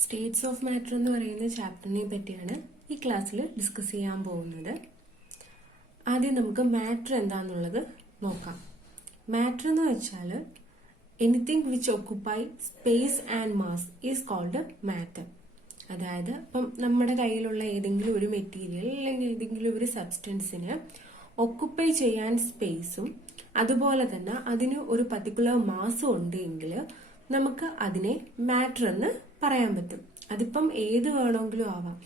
States of matter എന്ന് പറയുന്ന ചാപ്റ്ററിനെ പറ്റിയാണ് ഈ ക്ലാസ്സിൽ ഡിസ്കസ് ചെയ്യാൻ പോകുന്നത്. ആദ്യം നമുക്ക് മാറ്റർ എന്താണെന്നുള്ളത് നോക്കാം. മാറ്റർ എന്ന് വെച്ചാൽ anything which occupy space and mass is called matter. അതായത് ഇപ്പം നമ്മുടെ കയ്യിലുള്ള ഏതെങ്കിലും ഒരു മെറ്റീരിയൽ അല്ലെങ്കിൽ ഏതെങ്കിലും ഒരു സബ്സ്റ്റൻസിന് ഒക്കുപ്പൈ ചെയ്യാൻ സ്പേസും അതുപോലെ തന്നെ അതിന് ഒരു പർട്ടിക്കുലർ മാസും ഉണ്ടെങ്കിൽ നമുക്ക് അതിനെ മാറ്റർ എന്ന് പറയാൻ പറ്റും. അതിപ്പം ഏത് വേണമെങ്കിലും ആവാം.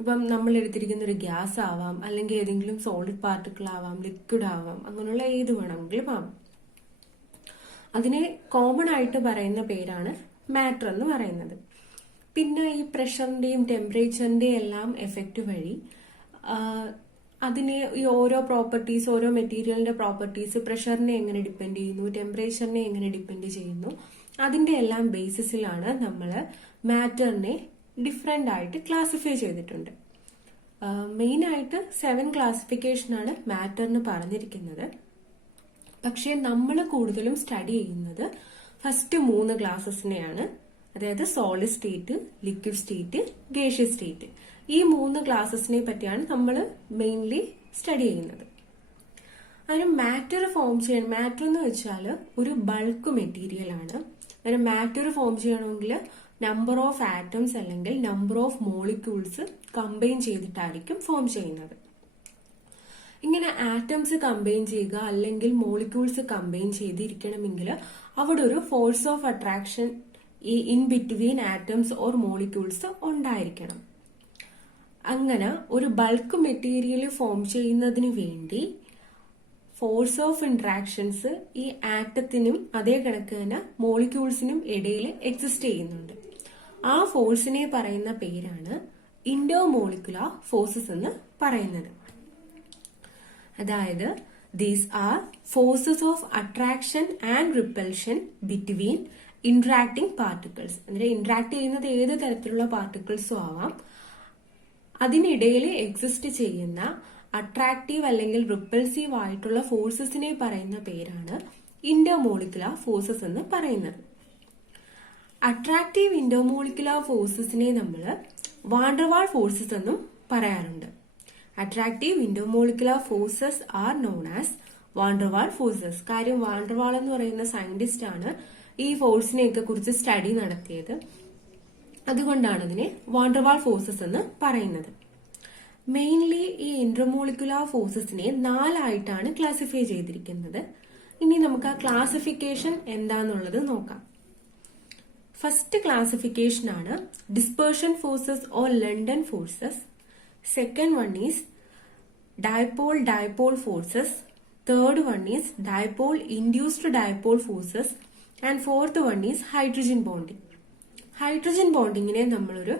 ഇപ്പം നമ്മൾ എടുത്തിരിക്കുന്ന ഒരു ഗ്യാസ് ആവാം, അല്ലെങ്കിൽ ഏതെങ്കിലും സോളിഡ് പാർട്ടിക്കിൾ ആവാം, ലിക്വിഡ് ആവാം, അങ്ങനെയുള്ള ഏത് വേണമെങ്കിലും ആവാം. അതിനെ കോമൺ ആയിട്ട് പറയുന്ന പേരാണ് മാറ്റർ എന്ന് പറയുന്നത്. പിന്നെ ഈ പ്രഷറിന്റെയും ടെമ്പറേച്ചറിന്റെയും എല്ലാം എഫക്റ്റ് വഴി അതിനെ ഈ ഓരോ പ്രോപ്പർട്ടീസ്, ഓരോ മെറ്റീരിയലിന്റെ പ്രോപ്പർട്ടീസ് പ്രഷറിനെ എങ്ങനെ ഡിപ്പെൻഡ് ചെയ്യുന്നു, ടെമ്പറേച്ചറിനെ എങ്ങനെ ഡിപ്പെൻഡ് ചെയ്യുന്നു, അതിന്റെ എല്ലാം ബേസിസിലാണ് നമ്മൾ മാറ്ററിനെ ഡിഫറെന്റ് ആയിട്ട് ക്ലാസിഫൈ ചെയ്തിട്ടുണ്ട്. മെയിൻ ആയിട്ട് 7 ക്ലാസിഫിക്കേഷനാണ് മാറ്ററിന് പറഞ്ഞിരിക്കുന്നത്. പക്ഷെ നമ്മൾ കൂടുതലും സ്റ്റഡി ചെയ്യുന്നത് ഫസ്റ്റ് 3 ക്ലാസസിനെയാണ്. അതായത് solid state, liquid state, gaseous state. ഈ 3 ക്ലാസസിനെ പറ്റിയാണ് നമ്മൾ മെയിൻലി സ്റ്റഡി ചെയ്യുന്നത്. അതിന് മാറ്റർ ഫോം ചെയ്യണം. മാറ്റർ എന്ന് വെച്ചാൽ ഒരു ബൾക്ക് മെറ്റീരിയൽ ആണ്. അതിന് മാറ്റർ ഫോം ചെയ്യണമെങ്കിൽ നമ്പർ ഓഫ് ആറ്റംസ് അല്ലെങ്കിൽ നമ്പർ ഓഫ് മോളിക്യൂൾസ് കമ്പൈൻ ചെയ്തിട്ടായിരിക്കും ഫോം ചെയ്യുന്നത്. ഇങ്ങനെ ആറ്റംസ് കമ്പൈൻ ചെയ്യുക അല്ലെങ്കിൽ മോളിക്യൂൾസ് കമ്പൈൻ ചെയ്തിരിക്കണമെങ്കിൽ അവിടെ ഒരു force of attraction in between atoms or molecules ഉണ്ടായിരിക്കണം. അങ്ങനെ ഒരു ബൾക്ക് മെറ്റീരിയൽ ഫോം ചെയ്യുന്നതിന് വേണ്ടി ഫോഴ്സ് ഓഫ് ഇന്ററാക്ഷൻസ് ഈ ആറ്റത്തിനും അതേ കണക്ക് തന്നെ മോളിക്യൂൾസിനും ഇടയിൽ എക്സിസ്റ്റ് ചെയ്യുന്നുണ്ട്. ആ ഫോഴ്സിനെ പറയുന്ന പേരാണ് ഇന്റർമോളിക്കുലർ ഫോഴ്സസ് എന്ന് പറയുന്നത്. അതായത് these are forces of attraction and repulsion between interacting particles. ಅಂದ್ರೆ ഇന്ററാക്ട് ചെയ്യുന്നത് ഏത് തരത്തിലുള്ള പാർട്ടിക്കിൾസും ആവാം. അതിനിടയിൽ എക്സിസ്റ്റ് ചെയ്യുന്ന അട്രാക്റ്റീവ് അല്ലെങ്കിൽ റിപ്പൽസീവ് ആയിട്ടുള്ള ഫോഴ്സസിനെ പറയുന്ന പേരാണ് ഇന്റർമോളിക്കുലർ ഫോഴ്സസ് എന്ന് പറയുന്നത്. അട്രാക്റ്റീവ് ഇന്റർമോളിക്കുലർ ഫോഴ്സസിനെ നമ്മൾ വാണ്ടർവാൾ ഫോഴ്സസ് എന്നും പറയാറുണ്ട്. Attractive intermolecular forces are known as van der Waals forces. കാര്യം വാണ്ടർവാൾ എന്ന് പറയുന്ന സയന്റിസ്റ്റ് ആണ് ഈ ഫോഴ്സിനെയൊക്കെ കുറിച്ച് സ്റ്റഡി നടത്തിയത്. അതുകൊണ്ടാണ് ഇതിനെ വാണ്ടർവാൾ ഫോഴ്സസ് എന്ന് പറയുന്നത്. മെയിൻലി ഈ ഇന്റർമോളിക്കുലർ ഫോഴ്സസിനെ 4 ആയിട്ടാണ് ക്ലാസിഫൈ ചെയ്തിരിക്കുന്നത്. ഇനി നമുക്ക് ആ ക്ലാസിഫിക്കേഷൻ എന്താന്നുള്ളത് നോക്കാം. ഫസ്റ്റ് ക്ലാസിഫിക്കേഷൻ ആണ് dispersion forces or London forces. Second one is dipole dipole forces. Third one is dipole induced dipole forces. And fourth one is hydrogen bonding. Hydrogen ബോണ്ടിങ്ങിനെ നമ്മളൊരു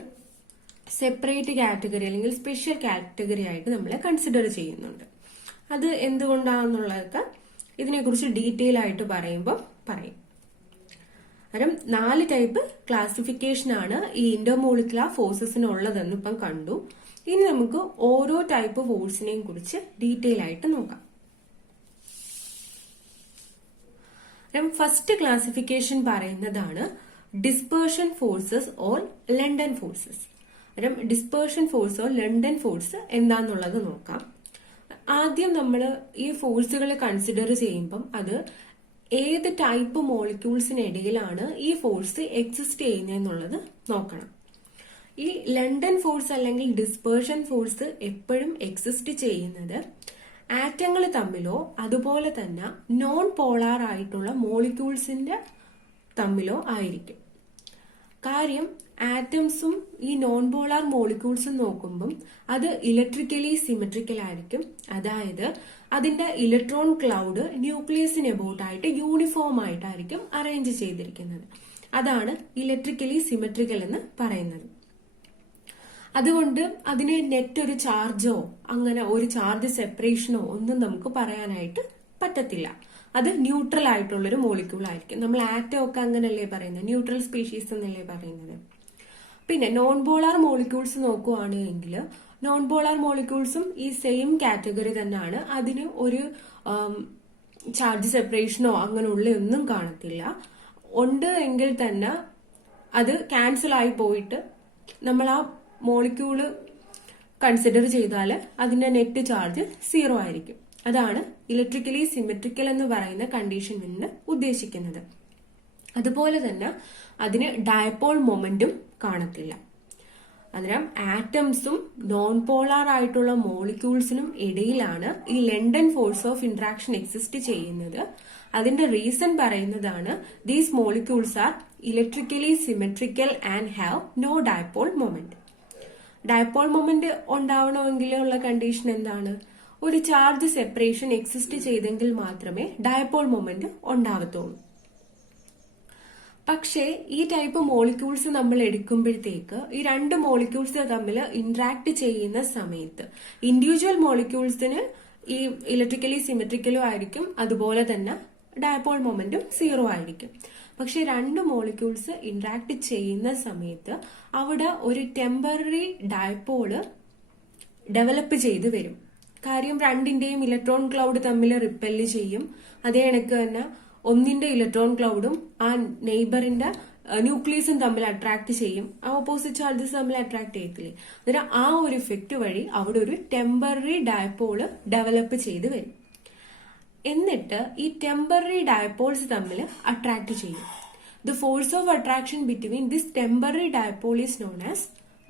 സെപ്പറേറ്റ് കാറ്റഗറി അല്ലെങ്കിൽ സ്പെഷ്യൽ കാറ്റഗറി ആയിട്ട് നമ്മൾ consider ചെയ്യുന്നുണ്ട്. അത് എന്തുകൊണ്ടാണെന്നുള്ളതൊക്കെ ഇതിനെക്കുറിച്ച് detail ആയിട്ട് പറയുമ്പോൾ പറയും. കാരണം 4 ടൈപ്പ് ക്ലാസിഫിക്കേഷൻ ആണ് ഈ ഇന്റർമോളിക്കുലർ ഫോഴ്സസിനുള്ളതെന്ന് ഇപ്പം കണ്ടു. ഇനി നമുക്ക് ഓരോ ടൈപ്പ് ഫോഴ്സിനെയും കുറിച്ച് ഡീറ്റെയിൽ ആയിട്ട് നോക്കാം. ഫസ്റ്റ് ക്ലാസിഫിക്കേഷൻ പറയുന്നതാണ് dispersion forces or London forces. Dispersion force or London force എന്താന്നുള്ളത് നോക്കാം. ആദ്യം നമ്മൾ ഈ ഫോഴ്സുകൾ കൺസിഡർ ചെയ്യുമ്പം അത് ഏത് ടൈപ്പ് മോളിക്യൂൾസിനിടയിലാണ് ഈ ഫോഴ്സ് എക്സിസ്റ്റ് ചെയ്യുന്നതെന്നുള്ളത് നോക്കണം. ഈ ലണ്ടൻ ഫോഴ്സ് അല്ലെങ്കിൽ ഡിസ്പേർഷൻ ഫോഴ്സ് എപ്പോഴും എക്സിസ്റ്റ് ചെയ്യുന്നത് ആറ്റങ്ങൾ തമ്മിലോ അതുപോലെ തന്നെ നോൺ പോളാർ ആയിട്ടുള്ള മോളിക്യൂൾസിന്റെ തമ്മിലോ ആയിരിക്കും. കാര്യം ആറ്റംസും ഈ നോൺ പോളാർ മോളിക്യൂൾസും നോക്കുമ്പം അത് ഇലക്ട്രിക്കലി സിമെട്രിക്കൽ ആയിരിക്കും. അതായത് അതിന്റെ ഇലക്ട്രോൺ ക്ലൗഡ് ന്യൂക്ലിയസിന് എബൌട്ട് ആയിട്ട് യൂണിഫോം ആയിട്ടായിരിക്കും അറേഞ്ച് ചെയ്തിരിക്കുന്നത്. അതാണ് ഇലക്ട്രിക്കലി സിമെട്രിക്കൽ എന്ന് പറയുന്നത്. അതുകൊണ്ട് അതിന് നെറ്റ് ഒരു ചാർജോ അങ്ങനെ ഒരു ചാർജ് സെപ്പറേഷനോ ഒന്നും നമുക്ക് പറയാനായിട്ട് പറ്റത്തില്ല. അത് ന്യൂട്രൽ ആയിട്ടുള്ളൊരു മോളിക്യൂൾ ആയിരിക്കും. നമ്മൾ ആറ്റം ഒക്കെ അങ്ങനല്ലേ പറയുന്നത്, ന്യൂട്രൽ സ്പീഷീസ് എന്നല്ലേ പറയുന്നത്. പിന്നെ നോൺ പോളാർ മോളിക്യൂൾസ് നോക്കുകയാണെങ്കിൽ നോൺ പോളാർ മോളിക്യൂൾസും ഈ സെയിം കാറ്റഗറി തന്നെയാണ്. അതിന് ഒരു ചാർജ് സെപ്പറേഷനോ അങ്ങനെയുള്ള ഒന്നും കാണത്തില്ല. ഉണ്ട് എങ്കിൽ തന്നെ അത് ക്യാൻസൽ ആയി പോയിട്ട് നമ്മൾ ആ മോളിക്യൂള് കൺസിഡർ ചെയ്താൽ അതിന്റെ നെറ്റ് ചാർജ് 0 ആയിരിക്കും. അതാണ് ഇലക്ട്രിക്കലി സിമെട്രിക്കൽ എന്ന് പറയുന്ന കണ്ടീഷൻ നിന്ന് ഉദ്ദേശിക്കുന്നത്. അതുപോലെ തന്നെ അതിന് ഡയപോൾ മൊമെന്റും കാണത്തില്ല. അന്നേരം ആറ്റംസും നോൺ പോളാർ ആയിട്ടുള്ള മോളിക്യൂൾസിനും ഇടയിലാണ് ഈ London force of interaction exist ചെയ്യുന്നത്. അതിന്റെ റീസൺ പറയുന്നതാണ് these molecules are electrically symmetrical and have no dipole moment. Dipole moment ഉണ്ടാവണമെങ്കിലുള്ള കണ്ടീഷൻ എന്താണ്? ഒരു ചാർജ് സെപ്പറേഷൻ എക്സിസ്റ്റ് ചെയ്തെങ്കിൽ മാത്രമേ ഡയപോൾ മൊമെന്റ് ഉണ്ടാവത്തുള്ളൂ. പക്ഷേ ഈ ടൈപ്പ് മോളിക്യൂൾസ് നമ്മൾ എടുക്കുമ്പോഴത്തേക്ക് ഈ രണ്ട് മോളിക്യൂൾസ് തമ്മിൽ ഇന്ററാക്ട് ചെയ്യുന്ന സമയത്ത് ഇൻഡിവിജ്വൽ മോളിക്യൂൾസിന് ഈ ഇലക്ട്രിക്കലി സിമെട്രിക്കലും ആയിരിക്കും, അതുപോലെ തന്നെ ഡയപോൾ മൊമെന്റും 0 ആയിരിക്കും. പക്ഷെ രണ്ട് മോളിക്യൂൾസ് ഇന്ററാക്ട് ചെയ്യുന്ന സമയത്ത് അവിടെ ഒരു ടെമ്പററി ഡയപോള് ഡെവലപ്പ് ചെയ്ത് വരും. കാര്യം രണ്ടിന്റെയും ഇലക്ട്രോൺ ക്ലൗഡ് തമ്മിൽ റിപ്പല് ചെയ്യും. അതേ കണക്ക് തന്നെ ഒന്നിന്റെ ഇലക്ട്രോൺ ക്ലൗഡും ആ നെയ്ബറിന്റെ ന്യൂക്ലിയസും തമ്മിൽ അട്രാക്ട് ചെയ്യും. ആ ഓപ്പോസിറ്റ് ചാർജസ് തമ്മിൽ അട്രാക്ട് ചെയ്യത്തില്ലേ? അന്നേരം ആ ഒരു ഇഫക്റ്റ് വഴി അവിടെ ഒരു ടെമ്പററി ഡയപോള് ഡെവലപ്പ് ചെയ്ത് വരും. എന്നിട്ട് ഈ ടെമ്പററി ഡയപോൾസ് തമ്മിൽ അട്രാക്ട് ചെയ്യും. The force of attraction between this temporary dipole is known as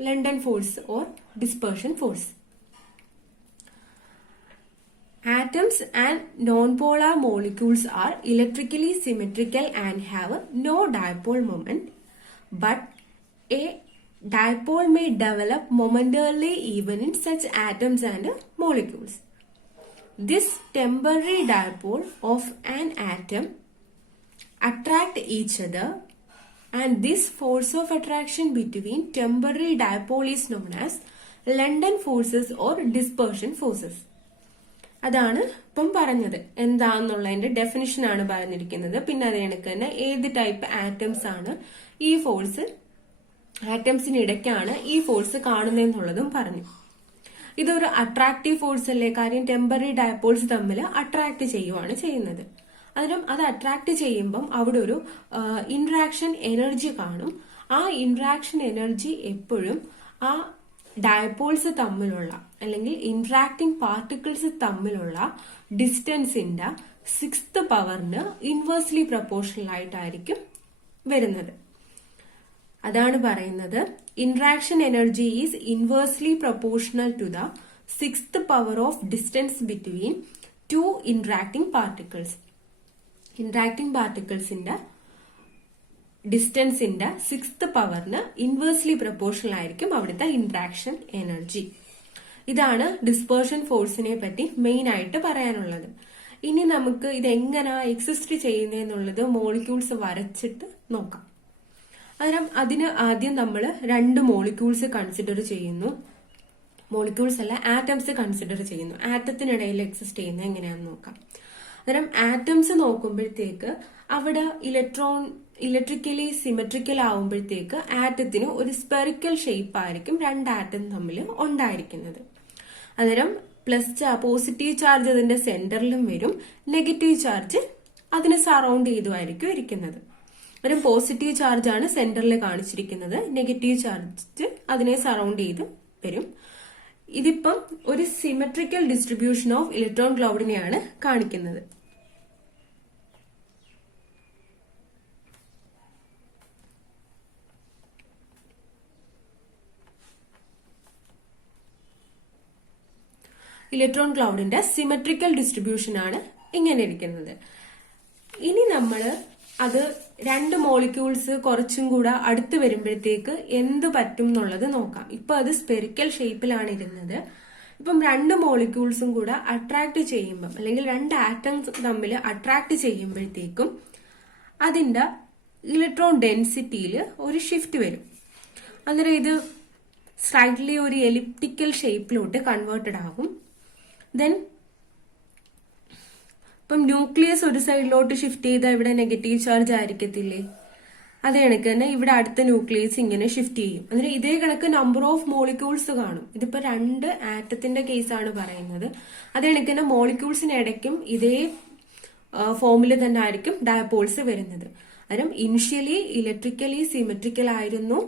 London force or dispersion force. Atoms and non-polar molecules are electrically symmetrical and have no dipole moment, but a dipole may develop momentarily even in such atoms and molecules. This temporary dipole of an atom attract each other, and this force of attraction between temporary dipole is known as London forces or dispersion forces. അതാണ് ഇപ്പം പറഞ്ഞത്. എന്താന്നുള്ളതിന്റെ definition ആണ് പറഞ്ഞിരിക്കുന്നത്. പിന്നെ അത് കണക്ക് തന്നെ ഏത് ടൈപ്പ് ആറ്റംസ് ആണ് ഈ ഫോഴ്സ്, ആറ്റംസിനിടയ്ക്കാണ് ഈ ഫോഴ്സ് കാണുന്നതെന്നുള്ളതും പറഞ്ഞു. ഇതൊരു അട്രാക്റ്റീവ് ഫോഴ്സ് അല്ലേ? കാര്യം ടെമ്പററി ഡയപോൾസ് തമ്മിൽ അട്രാക്ട് ചെയ്യുവാണ് ചെയ്യുന്നത്. അതിനും അത് അട്രാക്ട് ചെയ്യുമ്പം അവിടെ ഒരു ഇന്ററാക്ഷൻ എനർജി കാണും. ആ ഇന്ററാക്ഷൻ എനർജി എപ്പോഴും ആ ഡയപോൾസ് തമ്മിലുള്ള അല്ലെങ്കിൽ ഇന്ററാക്ടിംഗ് പാർട്ടിക്കിൾസ് തമ്മിലുള്ള ഡിസ്റ്റൻസിന്റെ 6th പവറിന് ഇൻവേഴ്സ്ലി പ്രൊപ്പോർഷണൽ ആയിട്ടായിരിക്കും വരുന്നത്. അതാണ് പറയുന്നത് interaction energy is inversely proportional to the 6th power of distance between two interacting particles. Interacting പാർട്ടിക്കിൾസിന്റെ ഡിസ്റ്റൻസിന്റെ 6th പവറിന് ഇൻവേഴ്സ്ലി പ്രൊപ്പോർഷണൽ ആയിരിക്കും അവിടുത്തെ ഇന്ററാക്ഷൻ എനർജി. ഇതാണ് ഡിസ്പെർഷൻ ഫോഴ്സിനെ പറ്റി മെയിൻ ആയിട്ട് പറയാനുള്ളത്. ഇനി നമുക്ക് ഇതെങ്ങനെ എക്സിസ്റ്റ് ചെയ്യുന്നതെന്നുള്ളത് മോളിക്യൂൾസ് വരച്ചിട്ട് നോക്കാം. അതിന് ആദ്യം നമ്മൾ രണ്ട് മോളിക്യൂൾസ് കൺസിഡർ ചെയ്യുന്നു. മോളിക്യൂൾസ് അല്ല, ആറ്റംസ് കൺസിഡർ ചെയ്യുന്നു. ആറ്റത്തിനിടയിൽ എക്സിസ്റ്റ് ചെയ്യുന്നത് എങ്ങനെയാണെന്ന് നോക്കാം. അന്നേരം ആറ്റംസ് നോക്കുമ്പോഴത്തേക്ക് അവിടെ ഇലക്ട്രിക്കലി സിമെട്രിക്കൽ ആവുമ്പോഴത്തേക്ക് ആറ്റത്തിന് ഒരു സ്പെറിക്കൽ ഷേപ്പ് ആയിരിക്കും രണ്ട് ആറ്റം തമ്മിൽ ഉണ്ടായിരിക്കുന്നത്. അന്നേരം പോസിറ്റീവ് ചാർജ് അതിന്റെ സെന്ററിലും വരും, നെഗറ്റീവ് ചാർജ് അതിനെ സറൗണ്ട് ചെയ്തുമായിരിക്കും ഇരിക്കുന്നത്. അന്നേരം പോസിറ്റീവ് ചാർജ് ആണ് സെന്ററിൽ കാണിച്ചിരിക്കുന്നത്, നെഗറ്റീവ് ചാർജ് അതിനെ സറൗണ്ട് ചെയ്ത് വരും. ഇതിപ്പം ഒരു സിമെട്രിക്കൽ ഡിസ്ട്രിബ്യൂഷൻ ഓഫ് ഇലക്ട്രോൺ ക്ലൗഡിനെയാണ് കാണിക്കുന്നത്. ഇലക്ട്രോൺ ക്ലൗഡിന്റെ സിമെട്രിക്കൽ ഡിസ്ട്രിബ്യൂഷൻ ആണ് ഇങ്ങനെ ഇരിക്കുന്നത്. ഇനി നമ്മൾ അത് രണ്ട് മോളിക്യൂൾസ് കുറച്ചും കൂടെ അടുത്ത് വരുമ്പോഴത്തേക്ക് എന്ത് പറ്റും എന്നുള്ളത് നോക്കാം. ഇപ്പൊ അത് സ്പെറിക്കൽ ഷേപ്പിലാണ് ഇരുന്നത്. ഇപ്പം രണ്ട് മോളിക്യൂൾസും കൂടെ അട്രാക്ട് ചെയ്യുമ്പം അല്ലെങ്കിൽ രണ്ട് ആറ്റംസ് തമ്മിൽ അട്രാക്ട് ചെയ്യുമ്പോഴത്തേക്കും അതിന്റെ ഇലക്ട്രോൺ ഡെൻസിറ്റിയിൽ ഒരു ഷിഫ്റ്റ് വരും. അന്നേരം ഇത് സ്ലൈറ്റ്ലി ഒരു എലിപ്റ്റിക്കൽ ഷേപ്പിലോട്ട് കൺവേർട്ടഡ് ആകും. ദെൻ ഇപ്പം ന്യൂക്ലിയസ് ഒരു സൈഡിലോട്ട് ഷിഫ്റ്റ് ചെയ്താൽ ഇവിടെ നെഗറ്റീവ് ചാർജ് ആയിരിക്കത്തില്ലേ? അതേ കണക്ക് തന്നെ ഇവിടെ അടുത്ത ന്യൂക്ലിയസ് ഇങ്ങനെ ഷിഫ്റ്റ് ചെയ്യും. അതിന് ഇതേ കണക്ക് നമ്പർ ഓഫ് മോളിക്യൂൾസ് കാണും. ഇതിപ്പോ രണ്ട് ആറ്റത്തിന്റെ കേസാണ് പറയുന്നത്. അതേ കണക്ക് തന്നെ മോളിക്യൂൾസിനിടയ്ക്കും ഇതേ ഫോമിൽ തന്നെ ആയിരിക്കും ഡയപോൾസ് വരുന്നത്. അന്നേരം ഇനിഷ്യലി ഇലക്ട്രിക്കലി സിമെട്രിക്കൽ ആയിരുന്നു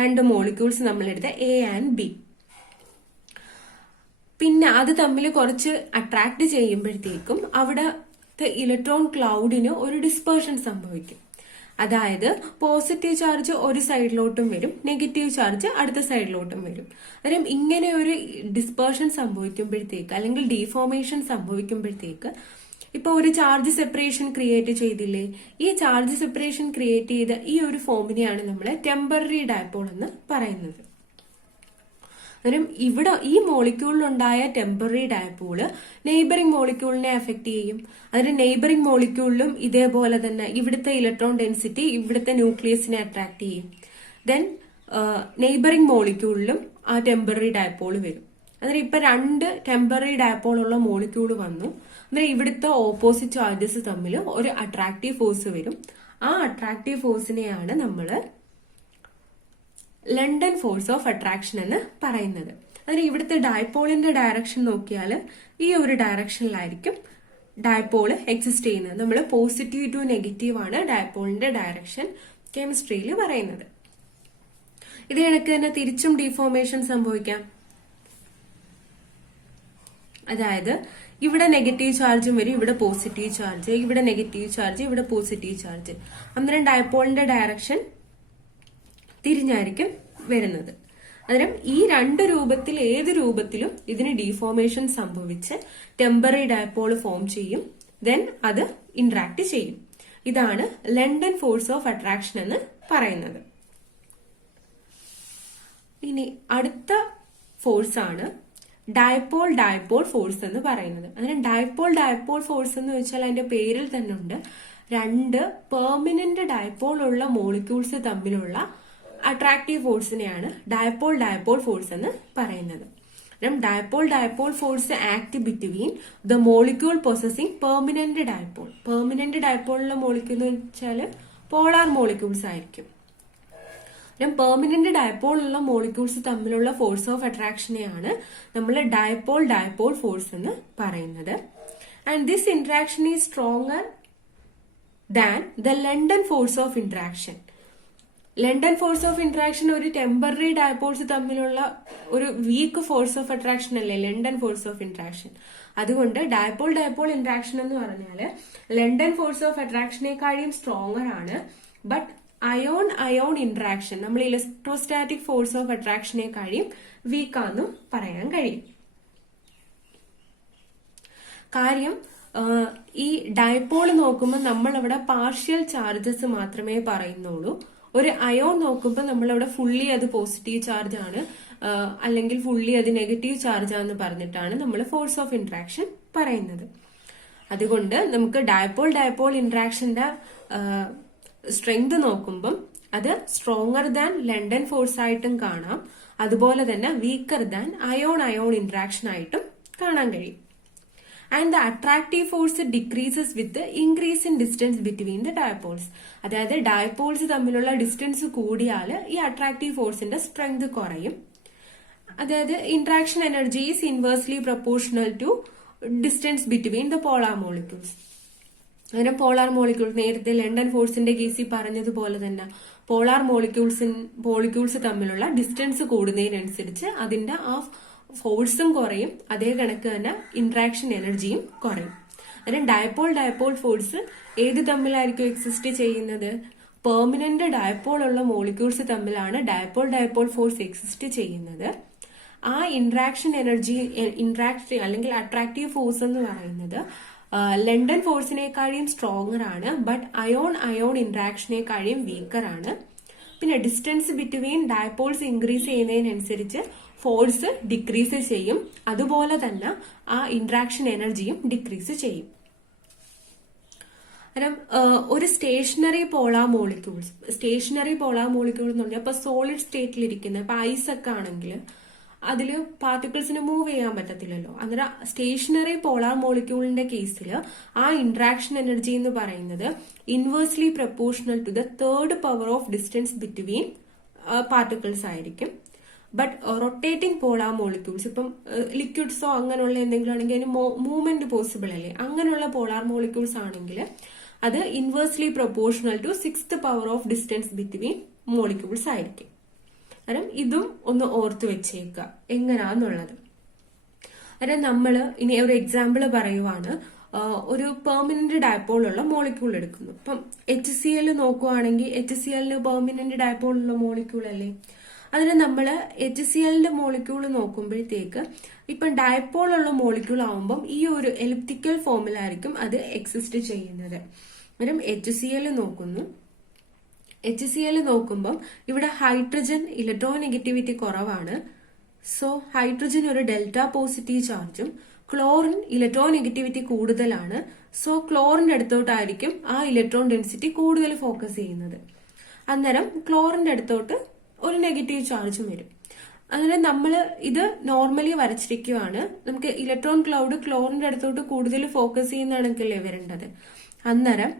രണ്ട് മോളിക്യൂൾസ് നമ്മളെടുത്ത എ ആൻഡ് ബി. പിന്നെ അത് തമ്മിൽ കുറച്ച് അട്രാക്ട് ചെയ്യുമ്പോഴത്തേക്കും അവിടത്തെ ഇലക്ട്രോൺ ക്ലൗഡിന് ഒരു ഡിസ്പേർഷൻ സംഭവിക്കും. അതായത് പോസിറ്റീവ് ചാർജ് ഒരു സൈഡിലോട്ടും വരും, നെഗറ്റീവ് ചാർജ് അടുത്ത സൈഡിലോട്ടും വരും. അന്നേരം ഇങ്ങനെ ഒരു ഡിസ്പേർഷൻ സംഭവിക്കുമ്പോഴത്തേക്ക് അല്ലെങ്കിൽ ഡീഫോർമേഷൻ സംഭവിക്കുമ്പോഴത്തേക്ക് ഇപ്പൊ ഒരു ചാർജ് സെപ്പറേഷൻ ക്രിയേറ്റ് ചെയ്തില്ലേ, ഈ ചാർജ് സെപ്പറേഷൻ ക്രിയേറ്റ് ചെയ്ത ഈ ഒരു ഫോമിനെയാണ് നമ്മൾ ടെമ്പററി ഡൈപോൾ എന്ന് പറയുന്നത്. അന്നേരം ഇവിടെ ഈ മോളിക്യൂളിലുണ്ടായ ടെമ്പററി ഡൈപോള് നെയ്ബറിംഗ് മോളിക്യൂളിനെ അഫക്ട് ചെയ്യും. അതിന് നെയ്ബറിംഗ് മോളിക്യൂളിലും ഇതേപോലെ തന്നെ ഇവിടുത്തെ ഇലക്ട്രോൺ ഡെൻസിറ്റി ഇവിടുത്തെ ന്യൂക്ലിയസിനെ അട്രാക്ട് ചെയ്യും. ദെൻ നെയ്ബറിംഗ് മോളിക്യൂളിലും ആ ടെമ്പററി ഡൈപോള് വരും. അന്നേരം ഇപ്പൊ രണ്ട് ടെമ്പററി ഡൈപോൾ ഉള്ള മോളിക്യൂൾ വന്നു. അന്നേരം ഇവിടുത്തെ ഓപ്പോസിറ്റ് ചാർജസ് തമ്മിൽ ഒരു അട്രാക്റ്റീവ് ഫോഴ്സ് വരും. ആ അട്രാക്റ്റീവ് ഫോഴ്സിനെയാണ് നമ്മള് ലണ്ടൻ ഫോഴ്സ് ഓഫ് അട്രാക്ഷൻ എന്ന് പറയുന്നത്. അതിന് ഇവിടുത്തെ ഡൈപോളിന്റെ ഡയറക്ഷൻ നോക്കിയാൽ ഈ ഒരു ഡയറക്ഷനിലായിരിക്കും ഡൈപോള് എക്സിസ്റ്റ് ചെയ്യുന്നത്. നമ്മൾ പോസിറ്റീവ് ടു നെഗറ്റീവ് ആണ് ഡൈപോളിന്റെ ഡയറക്ഷൻ കെമിസ്ട്രിയിൽ പറയുന്നത്. ഇത് കണക്ക് തന്നെ തിരിച്ചും ഡീഫോർമേഷൻ സംഭവിക്കാം. അതായത് ഇവിടെ നെഗറ്റീവ് ചാർജും വരും, ഇവിടെ പോസിറ്റീവ് ചാർജ്, ഇവിടെ നെഗറ്റീവ് ചാർജ്, ഇവിടെ പോസിറ്റീവ് ചാർജ്. അന്നേരം ഡൈപോളിന്റെ ഡയറക്ഷൻ തിരിഞ്ഞായിരിക്കും വരുന്നത്. അന്നേരം ഈ രണ്ട് രൂപത്തിൽ ഏത് രൂപത്തിലും ഇതിന് ഡീഫോർമേഷൻ സംഭവിച്ച് ടെമ്പററി ഡൈപോൾ ഫോം ചെയ്യും. ദെൻ അത് ഇന്ററാക്ട് ചെയ്യും. ഇതാണ് ലണ്ടൻ ഫോഴ്സ് ഓഫ് അട്രാക്ഷൻ എന്ന് പറയുന്നത്. ഇനി അടുത്ത ഫോഴ്സ് ആണ് ഡൈപോൾ ഡൈപോൾ ഫോഴ്സ് എന്ന് പറയുന്നത്. അതിന് ഡൈപോൾ ഡൈപോൾ ഫോഴ്സ് എന്ന് വെച്ചാൽ അതിന്റെ പേരിൽ തന്നെ ഉണ്ട്, രണ്ട് പെർമനന്റ് ഡൈപോൾ ഉള്ള മോളിക്യൂൾസ് തമ്മിലുള്ള അട്രാക്റ്റീവ് ഫോഴ്സിനെയാണ് ഡൈപോൾ ഡൈപോൾ ഫോഴ്സ് എന്ന് പറയുന്നത്. Dipole dipole force act between the molecule possessing permanent dipole. Permanent ഡൈപോളിലുള്ള മോളിക്യൂൾ എന്ന് വെച്ചാൽ പോളാർ മോളിക്യൂൾസ് ആയിരിക്കും. പെർമനന്റ് ഡൈപോൾ ഉള്ള മോളിക്യൂൾസ് തമ്മിലുള്ള ഫോഴ്സ് ഓഫ് അട്രാക്ഷനെയാണ് നമ്മൾ ഡൈപോൾ ഡൈപോൾ ഫോഴ്സ് എന്ന് പറയുന്നത്. And this interaction is stronger than the London force of interaction. London force of interaction ഒരു ടെമ്പററി ഡൈപോൾസ് തമ്മിലുള്ള ഒരു വീക്ക് ഫോഴ്സ് ഓഫ് അട്രാക്ഷൻ അല്ലേ ലണ്ടൻ ഫോഴ്സ് ഓഫ് ഇന്ററാക്ഷൻ. അതുകൊണ്ട് ഡൈപോൾ ഡൈപോൾ ഇന്ററാക്ഷൻ എന്ന് പറഞ്ഞാൽ London force of അട്രാക്ഷനേക്കാളും stronger ആണ്. But ion ion interaction നമ്മൾ electrostatic force of അട്രാക്ഷനേക്കാളും വീക്കാന്നും പറയാൻ കഴിയും. കാര്യം ഈ ഡൈപോൾ നോക്കുമ്പോൾ നമ്മൾ അവിടെ പാർഷ്യൽ ചാർജസ് മാത്രമേ പറയുന്നുള്ളൂ. ഒരു അയോൺ നോക്കുമ്പോൾ നമ്മളവിടെ ഫുള്ളി അത് പോസിറ്റീവ് ചാർജ് ആണ് അല്ലെങ്കിൽ ഫുള്ളി അത് നെഗറ്റീവ് ചാർജ് ആണെന്ന് പറഞ്ഞിട്ടാണ് നമ്മൾ ഫോഴ്സ് ഓഫ് ഇന്ററാക്ഷൻ പറയുന്നത്. അതുകൊണ്ട് നമുക്ക് ഡൈപോൾ ഡൈപോൾ ഇന്ററാക്ഷന്റെ സ്ട്രെങ്ത് നോക്കുമ്പം അത് സ്ട്രോങ്ങർ ദാൻ ലണ്ടൻ ഫോഴ്സ് ആയിട്ടും കാണാം, അതുപോലെ തന്നെ weaker than ion ion interaction ആയിട്ടും കാണാൻ കഴിയും. And the attractive force decreases with increase in distance between the dipoles. അതായത് ഡൈപോൾസ് തമ്മിലുള്ള ഡിസ്റ്റൻസ് കൂടിയാൽ ഈ അട്രാക്റ്റീവ് ഫോഴ്സിന്റെ സ്ട്രെങ്ത് കുറയും. അതായത് interaction energy is inversely proportional to distance between the polar molecules. അങ്ങനെ പോളാർ മോളിക്യൂൾസ് നേരത്തെ ലണ്ടൻ ഫോഴ്സിന്റെ കേസിൽ പറഞ്ഞതുപോലെ തന്നെ പോളാർ മോളിക്യൂൾസ് തമ്മിലുള്ള ഡിസ്റ്റൻസ് കൂടുന്നതിനനുസരിച്ച് അതിന്റെ ആ ഫോഴ്സും കുറയും, അതേ കണക്ക് തന്നെ ഇന്ററാക്ഷൻ എനർജിയും കുറയും. അതായത് ഡൈപോൾ ഡൈപോൾ ഫോഴ്സ് ഏത് തമ്മിലായിരിക്കും എക്സിസ്റ്റ് ചെയ്യുന്നത്? പെർമനന്റ് ഡൈപോൾ ഉള്ള മോളിക്യൂൾസ് തമ്മിലാണ് ഡൈപോൾ ഡൈപോൾ ഫോഴ്സ് എക്സിസ്റ്റ് ചെയ്യുന്നത്. ആ ഇന്ററാക്ഷൻ എനർജി അല്ലെങ്കിൽ അട്രാക്റ്റീവ് ഫോഴ്സ് എന്ന് പറയുന്നത് ലണ്ടൻ ഫോഴ്സിനേക്കാളും സ്ട്രോങ്ങർ ആണ്, ബട്ട് അയോൺ അയോൺ ഇന്ററാക്ഷനേക്കാളും വീക്കർ ആണ്. പിന്നെ ഡിസ്റ്റൻസ് ബിറ്റ്വീൻ ഡൈപോൾസ് ഇൻക്രീസ് ചെയ്യുന്നതിനനുസരിച്ച് ഫോഴ്സ് ഡിക്രീസ് ചെയ്യും, അതുപോലെ തന്നെ ആ ഇന്ററാക്ഷൻ എനർജിയും ഡിക്രീസ് ചെയ്യും. കാരണം ഒരു സ്റ്റേഷനറി പോളാർ മോളിക്യൂൾസ് എന്ന് പറഞ്ഞാൽ ഇപ്പൊ സോളിഡ് സ്റ്റേറ്റിൽ ഇരിക്കുന്ന ഇപ്പൊ ഐസ് ഒക്കെ ആണെങ്കിൽ അതിൽ പാർട്ടിക്കിൾസിന് മൂവ് ചെയ്യാൻ പറ്റത്തില്ലല്ലോ. അന്നേരം സ്റ്റേഷനറി പോളാർ മോളിക്യൂളിന്റെ കേസിൽ ആ ഇന്ററാക്ഷൻ എനർജി എന്ന് പറയുന്നത് inversely proportional to the third power of distance between particles ആയിരിക്കും. ബട്ട് റൊട്ടേറ്റിംഗ് പോളാർ മോളിക്യൂൾസ് ഇപ്പം ലിക്വിഡ്സോ അങ്ങനെയുള്ള എന്തെങ്കിലും ആണെങ്കിൽ അതിന് മൂവ്മെന്റ് പോസിബിൾ അല്ലേ, അങ്ങനെയുള്ള പോളാർ മോളിക്യൂൾസ് ആണെങ്കിൽ അത് inversely proportional to 6th power of distance between molecules ആയിരിക്കും. കാരണം ഇതും ഒന്ന് ഓർത്ത് വെച്ചേക്കുക എങ്ങനാന്നുള്ളത്. അതായത് നമ്മള് ഇനി ഒരു എക്സാമ്പിൾ പറയുവാണ്. ഒരു പെർമനന്റ് ഡൈപോൾ ഉള്ള മോളിക്യൂൾ എടുക്കുന്നു. ഇപ്പം HCl നോക്കുവാണെങ്കിൽ HCl പെർമനന്റ് ഡൈപോൾ ഉള്ള മോളിക്യൂൾ അല്ലേ. അതിന് നമ്മള് HClന്റെ മോളിക്യൂൾ നോക്കുമ്പോഴത്തേക്ക് ഇപ്പം ഡൈപോൾ ഉള്ള മോളിക്യൂൾ ആവുമ്പം ഈ ഒരു എലിപ്റ്റിക്കൽ ഫോമിലായിരിക്കും അത് എക്സിസ്റ്റ് ചെയ്യുന്നത്. അന്നേരം HCl നോക്കുന്നു. HCl നോക്കുമ്പം ഇവിടെ ഹൈഡ്രജൻ ഇലക്ട്രോനെഗറ്റിവിറ്റി കുറവാണ്. സോ ഹൈഡ്രജൻ ഒരു ഡെൽറ്റ പോസിറ്റീവ് ചാർജും ക്ലോറിൻ ഇലക്ട്രോനെഗറ്റിവിറ്റി കൂടുതലാണ്. സോ ക്ലോറിന്റെ അടുത്തോട്ടായിരിക്കും ആ ഇലക്ട്രോൺ ഡെൻസിറ്റി കൂടുതൽ ഫോക്കസ് ചെയ്യുന്നത്. അന്നേരം ക്ലോറിന്റെ അടുത്തോട്ട് ഒരു നെഗറ്റീവ് ചാർജും വരും. അന്നേരം നമ്മൾ ഇത് നോർമലി വരച്ചിരിക്കുവാണ്. നമുക്ക് ഇലക്ട്രോൺ ക്ലൗഡ് ക്ലോറിന്റെ അടുത്തോട്ട് കൂടുതൽ ഫോക്കസ് ചെയ്യുന്നതാണെങ്കിലേ വരേണ്ടത്. അന്നേരം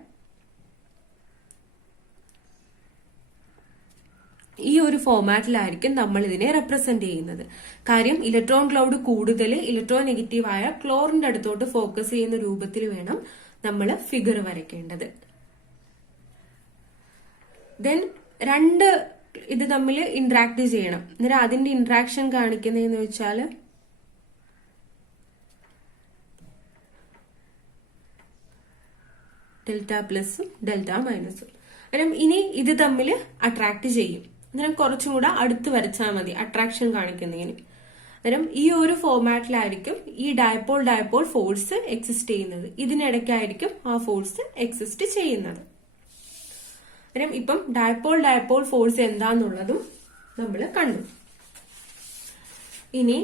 ഈ ഒരു ഫോമാറ്റിലായിരിക്കും നമ്മൾ ഇതിനെ റെപ്രസെന്റ് ചെയ്യുന്നത്. കാര്യം ഇലക്ട്രോൺ ക്ലൗഡ് കൂടുതൽ ഇലക്ട്രോൺ നെഗറ്റീവായ ക്ലോറിന്റെ അടുത്തോട്ട് ഫോക്കസ് ചെയ്യുന്ന രൂപത്തിൽ വേണം നമ്മൾ ഫിഗർ വരയ്ക്കേണ്ടത്. ദെൻ രണ്ട് ഇത് തമ്മിൽ ഇന്ററാക്ട് ചെയ്യണം. അന്നേരം അതിന്റെ ഇന്ററാക്ഷൻ കാണിക്കുന്നതെന്ന് വെച്ചാൽ ഡെൽറ്റ പ്ലസും ഡെൽറ്റ മൈനസും. അന്നേരം ഇനി ഇത് തമ്മിൽ അട്രാക്ട് ചെയ്യും. അന്നേരം കുറച്ചും കൂടെ അടുത്ത് വരച്ചാൽ മതി അട്രാക്ഷൻ കാണിക്കുന്നതിന്. അന്നേരം ഈ ഒരു ഫോമാറ്റിലായിരിക്കും ഈ ഡൈപോൾ ഫോഴ്സ് എക്സിസ്റ്റ് ചെയ്യുന്നത്. ഇതിനിടയ്ക്കായിരിക്കും ആ ഫോഴ്സ് എക്സിസ്റ്റ് ചെയ്യുന്നത്. അന്നേരം ഇപ്പം ഡൈപോൾ ഫോഴ്സ് എന്താന്നുള്ളതും നമ്മൾ കണ്ടു. ഇനി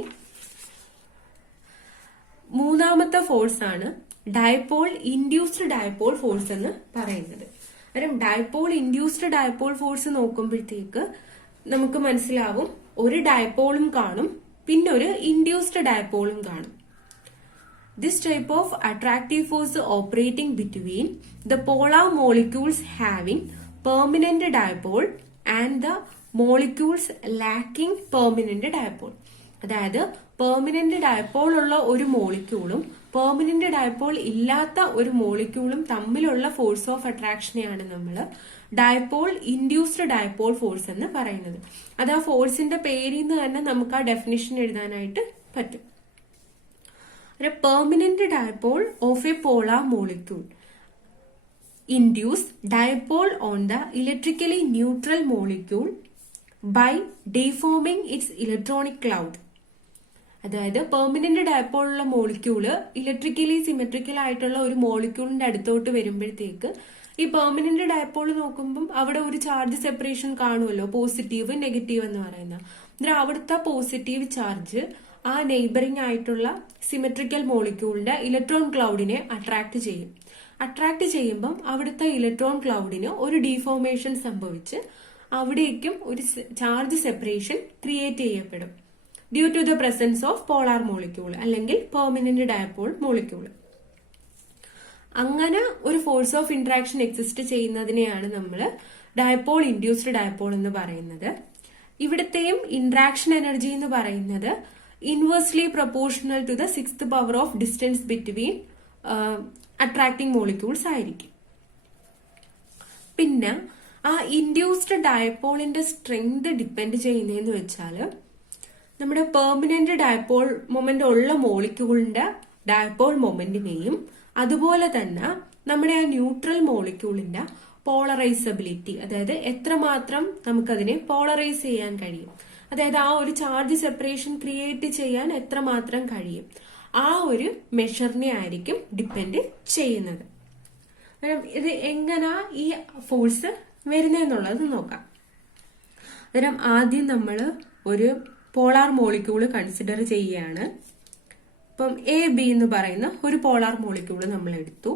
മൂന്നാമത്തെ ഫോഴ്സ് ആണ് ഡൈപോൾ ഇൻഡ്യൂസ്ഡ് ഡൈപോൾ ഫോഴ്സ് എന്ന് പറയുന്നത്. അന്നേരം ഡൈപോൾ ഇൻഡ്യൂസ്ഡ് ഡൈപോൾ ഫോഴ്സ് നോക്കുമ്പോഴത്തേക്ക് നമുക്ക് മനസ്സിലാവും ഒരു ഡൈപോളും കാണും, പിന്നെ ഒരു ഇൻഡ്യൂസ്ഡ് ഡൈപോളും കാണും. This type of attractive force operating between the polar molecules having permanent dipole and the molecules lacking permanent dipole. അതായത് പെർമനന്റ് ഡൈപോൾ ഉള്ള ഒരു മോളിക്യൂളും പെർമനന്റ് ഡൈപോൾ ഇല്ലാത്ത ഒരു മോളിക്യൂളും തമ്മിലുള്ള ഫോഴ്സ് ഓഫ് അട്രാക്ഷനെയാണ് നമ്മൾ ഡൈപോൾ ഇൻഡ്യൂസ്ഡ് ഡൈപോൾ ഫോഴ്സ് എന്ന് പറയുന്നത്. അത് ആ ഫോഴ്സിന്റെ പേരിൽ നിന്ന് തന്നെ നമുക്ക് ആ ഡെഫിനിഷൻ എഴുതാനായിട്ട് പറ്റും. A permanent dipole of a polar molecule induce dipole on the electrically neutral molecule by deforming its electronic cloud. അതായത് പെർമനന്റ് ഡൈപോൾ ഉള്ള മോളിക്യൂള് ഇലക്ട്രിക്കലി സിമെട്രിക്കൽ ആയിട്ടുള്ള ഒരു മോളിക്യൂളിന്റെ അടുത്തോട്ട് വരുമ്പോഴത്തേക്ക് ഈ പെർമനന്റ് ഡൈപോൾ നോക്കുമ്പം അവിടെ ഒരു ചാർജ് സെപ്പറേഷൻ കാണുമല്ലോ, പോസിറ്റീവ് നെഗറ്റീവ് എന്ന് പറയുന്ന. അന്നേരം അവിടുത്തെ പോസിറ്റീവ് ചാർജ് ആ നെയ്ബറിംഗ് ആയിട്ടുള്ള സിമെട്രിക്കൽ മോളിക്യൂളിന്റെ ഇലക്ട്രോൺ ക്ലൗഡിനെ അട്രാക്ട് ചെയ്യും. അട്രാക്ട് ചെയ്യുമ്പം അവിടുത്തെ ഇലക്ട്രോൺ ക്ലൗഡിന് ഒരു ഡീഫോർമേഷൻ സംഭവിച്ച് അവിടേക്കും ഒരു ചാർജ് സെപ്പറേഷൻ ക്രിയേറ്റ് ചെയ്യപ്പെടും due to the presence of polar molecule അല്ലെങ്കിൽ പെർമനന്റ് ഡൈപോൾ മോളിക്യൂൾ. അങ്ങനെ ഒരു ഫോഴ്സ് ഓഫ് ഇന്ററാക്ഷൻ എക്സിസ്റ്റ് ചെയ്യുന്നതിനെയാണ് നമ്മൾ ഡൈപോൾ ഇൻഡ്യൂസ്ഡ് ഡൈപോൾ എന്ന് പറയുന്നത്. ഇവിടത്തെയും ഇന്ററാക്ഷൻ എനർജി എന്ന് പറയുന്നത് inversely proportional to the 6th power of distance between attracting molecules ആയിരിക്കും. പിന്നെ ആ ഇൻഡ്യൂസ്ഡ് ഡൈപോളിന്റെ സ്ട്രെങ്ത് ഡിപ്പെൻഡ് ചെയ്യുന്നതെന്ന് വെച്ചാൽ നമ്മുടെ പെർമനന്റ് ഡൈപോൾ മൊമെന്റ് ഉള്ള മോളിക്യൂളിന്റെ ഡൈപോൾ മൊമെന്റിനെയും അതുപോലെ തന്നെ നമ്മുടെ ആ ന്യൂട്രൽ മോളിക്യൂളിന്റെ പോളറൈസബിലിറ്റി, അതായത് എത്രമാത്രം നമുക്കതിനെ പോളറൈസ് ചെയ്യാൻ കഴിയും, അതായത് ആ ഒരു ചാർജ് സെപ്പറേഷൻ ക്രിയേറ്റ് ചെയ്യാൻ എത്രമാത്രം കഴിയും, ആ ഒരു മെഷറിനെ ആയിരിക്കും ഡിപ്പെൻഡ് ചെയ്യുന്നത്. ഇത് എങ്ങനെ ഈ ഫോഴ്സ് വരുന്നതെന്നുള്ളത് നോക്കാം. അന്നേരം ആദ്യം നമ്മൾ ഒരു പോളാർ മോളിക്യൂള് കൺസിഡർ ചെയ്യുകയാണ്. ഇപ്പം AB എന്ന് പറയുന്ന ഒരു പോളാർ മോളിക്യൂള് നമ്മൾ എടുത്തു.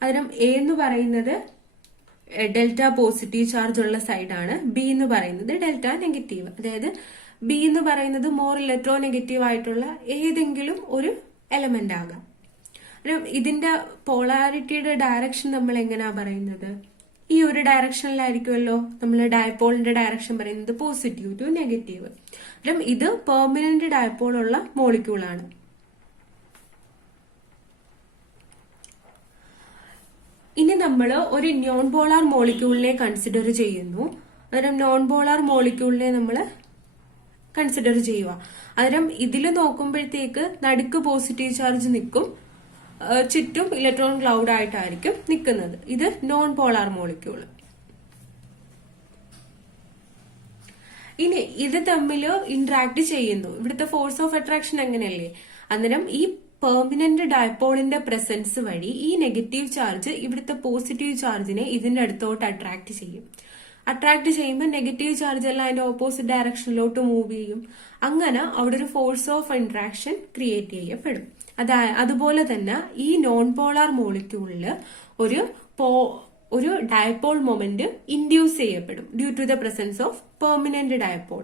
അന്നേരം A എന്ന് പറയുന്നത് ഡെൽറ്റ പോസിറ്റീവ് ചാർജ് ഉള്ള സൈഡാണ്, B എന്ന് പറയുന്നത് ഡെൽറ്റ നെഗറ്റീവ്. അതായത് B എന്ന് പറയുന്നത് മോർ ഇലക്ട്രോ നെഗറ്റീവ് ആയിട്ടുള്ള ഏതെങ്കിലും ഒരു എലമെന്റ് ആകാം. ഇതിന്റെ പോളാരിറ്റിയുടെ ഡയറക്ഷൻ നമ്മൾ എങ്ങനെയാ പറയുന്നത്? ഈ ഒരു ഡയറക്ഷനിലായിരിക്കുമല്ലോ നമ്മൾ ഡൈപോളിന്റെ ഡയറക്ഷൻ പറയുന്നത് പോസിറ്റീവ് ടു നെഗറ്റീവ്. ഇത് പെർമനന്റ് ഡൈപോൾ ഉള്ള മോളിക്യൂളാണ്. ഇനി നമ്മൾ ഒരു നോൺ പോളാർ മോളിക്യൂളിനെ കൺസിഡർ ചെയ്യുന്നു. അന്നേരം നോൺ പോളാർ മോളിക്യൂളിനെ നമ്മൾ കൺസിഡർ ചെയ്യുക. അന്നേരം ഇതിൽ നോക്കുമ്പോഴത്തേക്ക് നടുക്ക് പോസിറ്റീവ് ചാർജ് നിൽക്കും, ചുറ്റും ഇലക്ട്രോൺ ക്ലൗഡ് ആയിട്ടായിരിക്കും നിൽക്കുന്നത്. ഇത് നോൺ പോളാർ മോളിക്യൂൾ. ഇനി ഇത് തമ്മിൽ ഇന്ററാക്ട് ചെയ്യുന്നു. ഇവിടുത്തെ ഫോഴ്സ് ഓഫ് അട്രാക്ഷൻ എങ്ങനെയല്ലേ? അന്നേരം ഈ പെർമനന്റ് ഡയപോളിന്റെ പ്രസൻസ് വഴി ഈ നെഗറ്റീവ് ചാർജ് ഇവിടുത്തെ പോസിറ്റീവ് ചാർജിനെ ഇതിന്റെ അടുത്തോട്ട് അട്രാക്ട് ചെയ്യും. അട്രാക്ട് ചെയ്യുമ്പോൾ നെഗറ്റീവ് ചാർജ് എല്ലാം അതിന്റെ ഓപ്പോസിറ്റ് ഡയറക്ഷനിലോട്ട് മൂവ് ചെയ്യും. അങ്ങനെ അവിടെ ഒരു ഫോഴ്സ് ഓഫ് ഇന്ററാക്ഷൻ ക്രിയേറ്റ് ചെയ്യപ്പെടും. അതുപോലെ തന്നെ ഈ നോൺ പോളാർ മോളിക്യൂളില് ഒരു ഡയപോൾ മൊമെന്റ് ഇൻഡ്യൂസ് ചെയ്യപ്പെടും due to the presence of permanent dipole.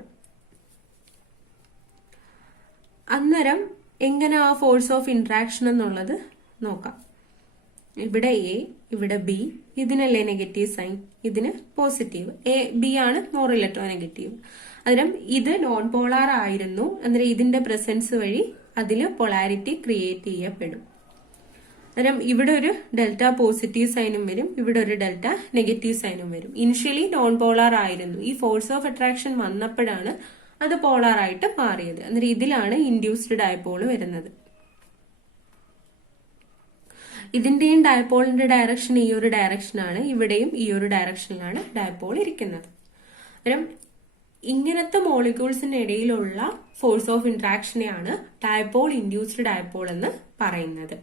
അന്നേരം എങ്ങനെ ആ ഫോഴ്സ് ഓഫ് ഇന്ററാക്ഷൻ എന്നുള്ളത് നോക്കാം. ഇവിടെ എ, ഇവിടെ ബി, ഇതിനല്ലേ നെഗറ്റീവ് സൈൻ, ഇതിന് പോസിറ്റീവ്. എ ബി ആണ് മോർ ഇലക്ട്രോ നെഗറ്റീവ്. അന്നേരം ഇത് നോൺ പോളാർ ആയിരുന്നു. അന്നേരം ഇതിന്റെ പ്രസൻസ് വഴി അതില് പൊളാരിറ്റി ക്രിയേറ്റ് ചെയ്യപ്പെടും. അന്നേരം ഇവിടെ ഒരു ഡെൽറ്റ പോസിറ്റീവ് സൈനും വരും, ഇവിടെ ഒരു ഡെൽറ്റ നെഗറ്റീവ് സൈനും വരും. ഇനിഷ്യലി നോൺ പോളാർ ആയിരുന്നു. ഈ ഫോഴ്സ് ഓഫ് അട്രാക്ഷൻ വന്നപ്പോഴാണ് അത് പോളാർ ആയിട്ട് മാറിയത്. അന്നേരം ഇതിലാണ് ഇൻഡ്യൂസ്ഡ് ഡയപോൾ വരുന്നത്. ഇതിന്റെയും ഡയപോളിന്റെ ഡയറക്ഷൻ ഈ ഒരു ഡയറക്ഷനാണ്, ഇവിടെയും ഈ ഒരു ഡയറക്ഷനിലാണ് ഡയപോൾ ഇരിക്കുന്നത്. അന്നേരം ഇങ്ങനത്തെ മോളിക്യൂൾസിന്റെ ഇടയിലുള്ള ഫോഴ്സ് ഓഫ് ഇന്ററാക്ഷനെയാണ് ഡയപോൾ ഇൻഡ്യൂസ്ഡ് ഡയപോൾ എന്ന് പറയുന്നത്.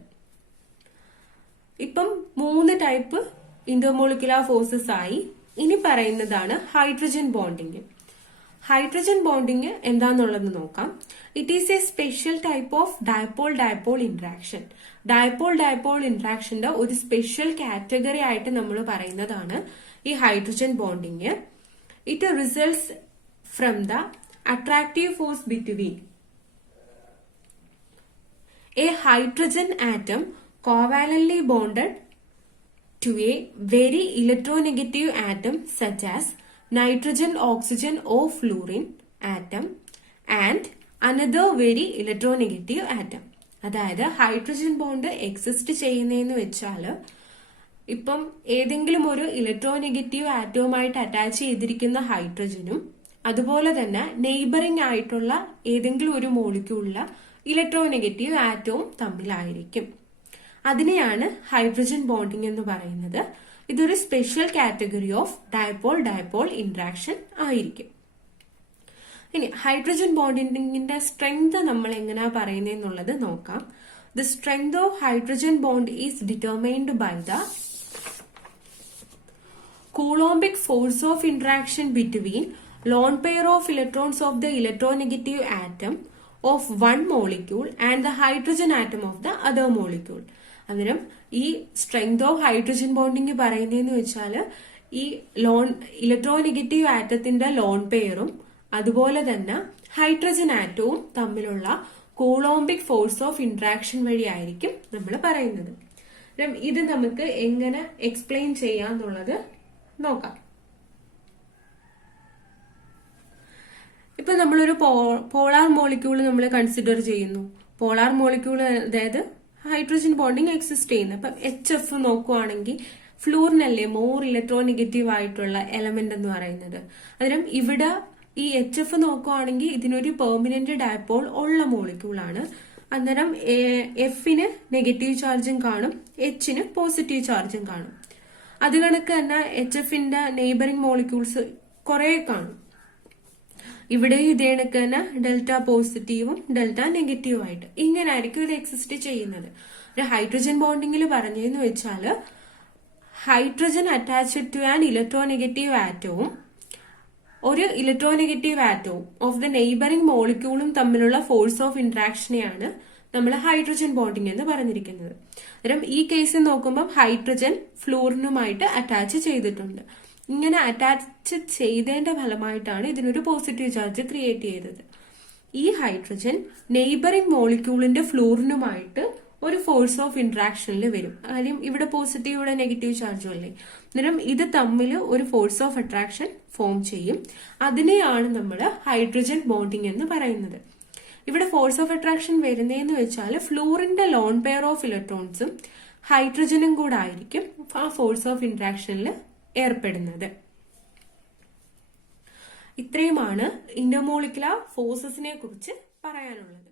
ഇപ്പം 3 ടൈപ്പ് ഇന്റർമോളിക്കുലാർ ഫോഴ്സസ് ആയി. ഇനി പറയുന്നതാണ് ഹൈഡ്രജൻ ബോണ്ടിങ്. ഹൈഡ്രജൻ ബോണ്ടിങ് എന്താന്നുള്ളത് നോക്കാം. It is a special type of dipole interaction. Dipole ഇന്ററാക്ഷന്റെ ഒരു സ്പെഷ്യൽ കാറ്റഗറി ആയിട്ട് നമ്മൾ പറയുന്നതാണ് ഈ hydrogen bonding. It results from the attractive force between a hydrogen atom covalently bonded to a very electronegative atom such as nitrogen, oxygen or fluorine atom and another very electronegative atom. അതായത് hydrogen bond exist ചെയ്യുന്നതെന്ന് വെച്ചാൽ ഇപ്പം ഏതെങ്കിലും ഒരു electronegative ആറ്റവുമായിട്ട് attach ചെയ്തിരിക്കുന്ന ഹൈഡ്രജനും അതുപോലെ തന്നെ നെയ്ബറിംഗ് ആയിട്ടുള്ള ഏതെങ്കിലും ഒരു മോളിക്യൂളിലെ ഇലക്ട്രോനെഗറ്റീവ് ആറ്റവും തമ്മിലായിരിക്കും. അതിനെയാണ് ഹൈഡ്രജൻ ബോണ്ടിങ് എന്ന് പറയുന്നത്. ഇതൊരു special category of dipole interaction ആയിരിക്കും. ഇനി ഹൈഡ്രജൻ ബോണ്ടിങ്ങിന്റെ സ്ട്രെങ്ത് നമ്മൾ എങ്ങനെയാ പറയുന്നതെന്നുള്ളത് നോക്കാം. The strength of hydrogen bond is determined by the Coulombic force of interaction between lone pair of electrons of the electronegative atom of one molecule and the hydrogen atom of the other molecule. അന്നേരം ഈ strength of hydrogen bonding പറയുന്നതെന്ന് വെച്ചാൽ ഈ electronegative ആറ്റത്തിന്റെ loan പെയറും അതുപോലെ തന്നെ hydrogen ആറ്റവും തമ്മിലുള്ള കൂളോംബിക് force of interaction വഴിയായിരിക്കും നമ്മൾ പറയുന്നത്. ഇത് നമുക്ക് എങ്ങനെ എക്സ്പ്ലെയിൻ ചെയ്യാന്നുള്ളത് നോക്കാം. ഇപ്പൊ നമ്മളൊരു പോളാർ മോളിക്യൂൾ നമ്മൾ കൺസിഡർ ചെയ്യുന്നു. പോളാർ മോളിക്യൂൾ അതായത് ഹൈഡ്രജൻ ബോണ്ടിങ് എക്സിസ്റ്റ് ചെയ്യുന്നത്. അപ്പൊ HF നോക്കുവാണെങ്കിൽ ഫ്ലൂറിനല്ലേ മോർ ഇലക്ട്രോനെഗറ്റീവ് ആയിട്ടുള്ള എലമെന്റ് എന്ന് പറയുന്നത്. അന്നേരം ഇവിടെ ഈ HF നോക്കുവാണെങ്കിൽ ഇതിനൊരു പെർമനന്റ് ഡയപോൾ ഉള്ള മോളിക്യൂളാണ്. അന്നേരം എഫിന് നെഗറ്റീവ് ചാർജും കാണും, എച്ചിന് പോസിറ്റീവ് ചാർജും കാണും. അത് കണക്ക് തന്നെ HFന്റെ നെയ്ബറിംഗ് മോളിക്യൂൾസ് കുറെ കാണും. ഇവിടെ ഇതേ കണക്ക് തന്നെ ഡെൽറ്റ പോസിറ്റീവും ഡെൽറ്റ നെഗറ്റീവും ആയിട്ട് ഇങ്ങനെ ആയിരിക്കും ഇത് എക്സിസ്റ്റ് ചെയ്യുന്നത്. ഒരു ഹൈഡ്രജൻ ബോണ്ടിങ്ങിൽ പറഞ്ഞതെന്ന് വെച്ചാൽ hydrogen attached to an electronegative ആറ്റവും ഒരു ഇലക്ട്രോനെഗറ്റീവ് ആറ്റവും ഓഫ് ദ നെയ്ബറിംഗ് മോളിക്യൂളും തമ്മിലുള്ള ഫോഴ്സ് ഓഫ് ഇന്ററാക്ഷനെയാണ് നമ്മൾ ഹൈഡ്രജൻ ബോണ്ടിങ് എന്ന് പറഞ്ഞിരിക്കുന്നത്. അന്നേരം ഈ കേസിൽ നോക്കുമ്പോൾ ഹൈഡ്രജൻ ഫ്ലൂറിനുമായിട്ട് അറ്റാച്ച് ചെയ്തിട്ടുണ്ട്. ഇങ്ങനെ അറ്റാച്ച് ചെയ്തതിന്റെ ഫലമായിട്ടാണ് ഇതിനൊരു പോസിറ്റീവ് ചാർജ് ക്രിയേറ്റ് ചെയ്തത്. ഈ ഹൈഡ്രജൻ നെയ്ബറിംഗ് മോളിക്യൂളിന്റെ ഫ്ലൂറിനുമായിട്ട് ഒരു ഫോഴ്സ് ഓഫ് ഇന്ററാക്ഷനിൽ വരും. കാര്യം ഇവിടെ പോസിറ്റീവ് ഇവിടെ നെഗറ്റീവ് ചാർജും അല്ലേ. അന്നേരം ഇത് തമ്മിൽ ഒരു ഫോഴ്സ് ഓഫ് അട്രാക്ഷൻ ഫോം ചെയ്യും. അതിനെയാണ് നമ്മൾ ഹൈഡ്രജൻ ബോണ്ടിങ് എന്ന് പറയുന്നത്. ഇവിടെ ഫോഴ്സ് ഓഫ് അട്രാക്ഷൻ വരുന്നതെന്ന് വെച്ചാൽ ഫ്ലൂറിന്റെ ലോൺ പെയർ ഓഫ് ഇലക്ട്രോൺസും ഹൈഡ്രജനും കൂടെ ആയിരിക്കും ആ ഫോഴ്സ് ഓഫ് ഇന്ററാക്ഷനിൽ ഏർപ്പെടുന്നത്. ഇത്രയുമാണ് ഇന്റർമോളിക്കുലർ ഫോഴ്സസിനെ കുറിച്ച് പറയാനുള്ളത്.